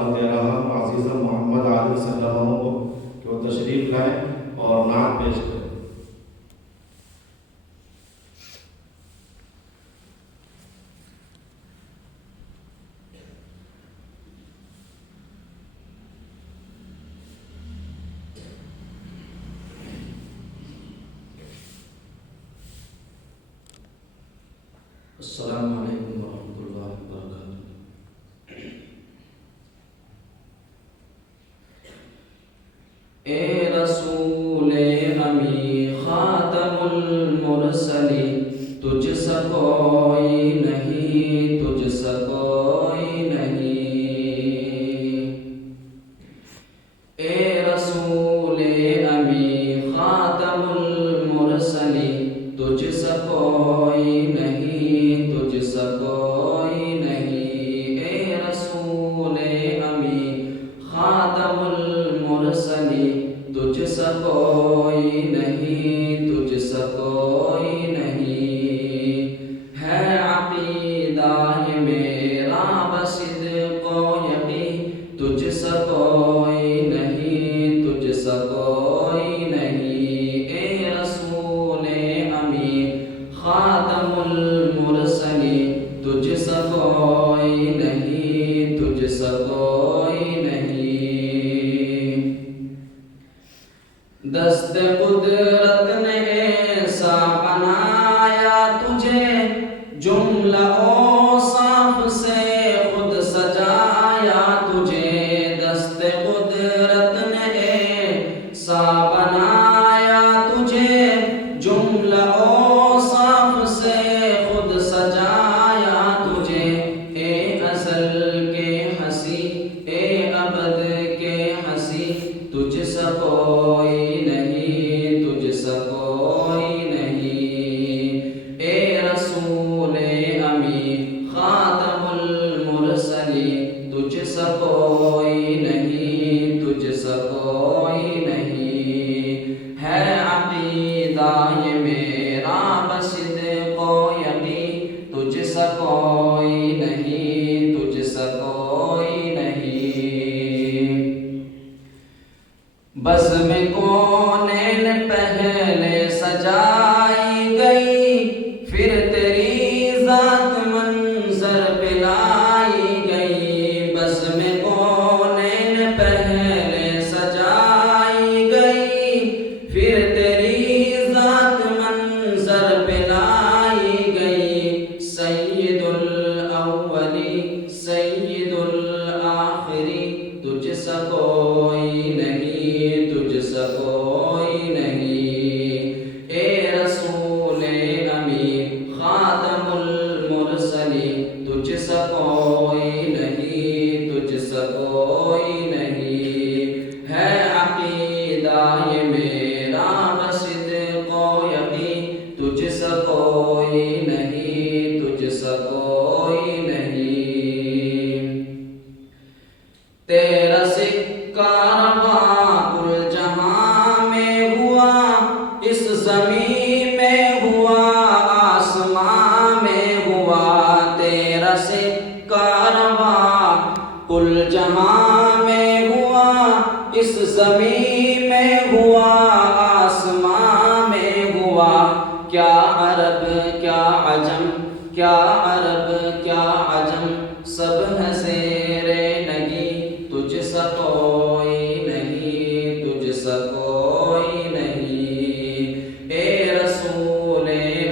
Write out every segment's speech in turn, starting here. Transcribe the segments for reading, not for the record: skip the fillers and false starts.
دعوت دے رہا ہوں عزیز محمد علیہ وسلم کو کہ وہ تشریف لائیں اور نعت پیش کریں۔ السلام علیکم ورحمۃ اللہ وبرکاتہ۔ اے رسول امی خاتم المرسلین، تجھ سا کوئی نہیں، تجھ سا کوئی نہیں۔ اے رسول امی خاتم المرسلین، تجھ سا کوئی نہیں، تجھ سا کوئی نہیں۔ اے رسول امی خاتم المرسلین، تجھ سا کوئی نہیں، تجھ سا کوئی نہیں۔ ہے عقیدہ یہ میرا بصدق و یقین، تجھ سا کوئی نہیں، تجھ سا کوئی نہیں۔ اے رسول امی خاتم المرسلین، تجھ سا کوئی نہیں، تجھ سا کوئی نہیں۔ دست قدرت نے ایسا بنایا تجھے، جملہ اوصاف سے خود سجایا تجھے۔ دست قدرت نے ایسا بنایا تجھے، جملہ اوصاف سے خود سجایا تجھے۔ اے ازل کے ہنسی، اے ابد کے ہنسی، تجھ سا کوئی نہیں، تجھ سا کوئی نہیں۔ اے رسول امی خاتم المرسلین، تجھ سا کوئی نہیں، تجھ سا کوئی نہیں۔ ہے عقیدہ یہ میرا بصدق و یقین، تجھ سا کوئی نہیں، تجھ سا کوئی نہیں۔ بزم کونین پہلے سجائی گئی، پھر تیری ذات منظر پہ لائی گئی۔ بزم کونین پہلے سجائی گئی، پھر تیری ذات منظر پہ لائی گئی۔ سید الاولی سید الآخری، تجھ سا کوئی نہیں، تجھ سا کوئی نہیں۔ اے رسول امی خاتم المرسلین، تجھ سا کوئی نہیں، تجھ سا کوئی نہیں۔ ہے عقیدہ یہ میرا بصدق و یقین، تجھ سا کوئی نہیں، تجھ سا کوئی نہیں۔ تیرا سکہ رواں کل جہاں میں ہوا، اس زمین میں ہوا، آسمان میں ہوا۔ تیرا سکہ رواں کل جہاں میں ہوا، اس زمین میں ہوا، آسمان میں ہوا۔ کیا عرب کیا عجم، کیا عرب کیا عجم، سب ہے زیر نگی، تجھ سا کوئی نہیں، تجھ سا کوئی نہیں۔ اے رسول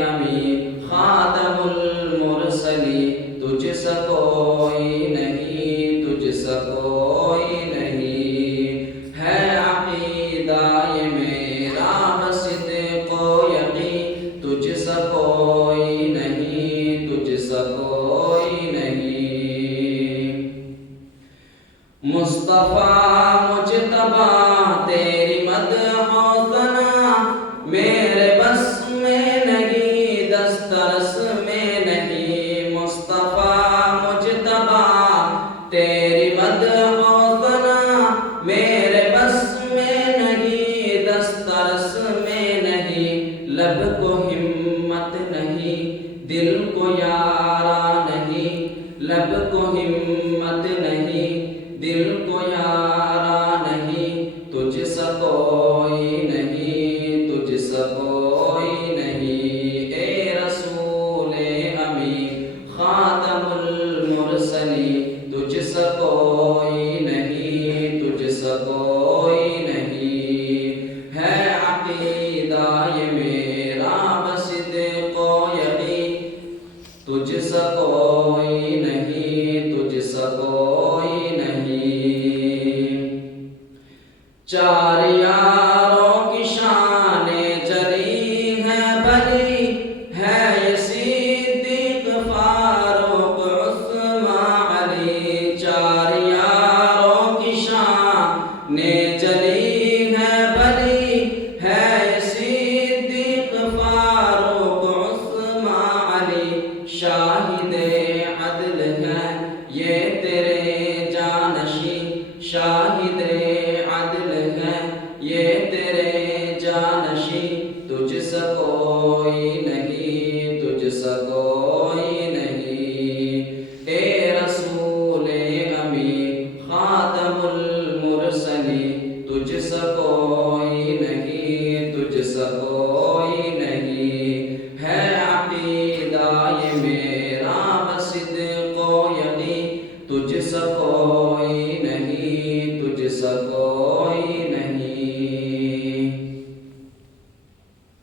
امی خاتم المرسلین، تجھ سا کوئی نہیں، تجھ سا کوئی نہیں۔ ہے عقیدہ یہ میرا بصدق و یقین، تجھ سا کوئی نہیں، تجھ سا کوئی نہیں۔ مصطفیٰ مجتبیٰ تیری مدح و ثنا، میرے بس میں نہیں، دسترس میں نہیں۔ مصطفیٰ مجتبیٰ تیری مدح و ثنا، میرے بس میں نہیں، دسترس میں نہیں۔ لب کو ہمت نہیں، دل کو یارا نہیں، لب کو ہمت نہیں، دل کو یارا نہیں تجھ سا کوئی نہیں، تجھ سا کوئی نہیں، اے رسول امین خاتم المرسلین، تجھ سا کوئی نہیں، تجھ سا کوئی نہیں، ہے عقیدہ یہ میرا بصدق و یقین، تجھ سا کوئی نہیں، تجھ سا کوئی نہیں۔ چار یاروں کی شان جلی ہے بھلی، ہے یہ صدیق فاروق عثمان علی، چار یاروں کی شان جلی ہے بھلی، ہے یہ صدیق فاروق عثمان علی، شاہد عدل ہے یہ تیرے جانشین، شاہد عدل ہے یہ تیرے جانشین، تجھ سا کوئی نہیں، تجھ سا کوئی نہیں، اے رسول امین خاتم المرسلین، تجھ سا کوئی نہیں، تجھ سا کوئی نہیں، ہے عقیدہ یہ میرا بصدق و یقین، تجھ سا کوئی نہیں، تجھ سا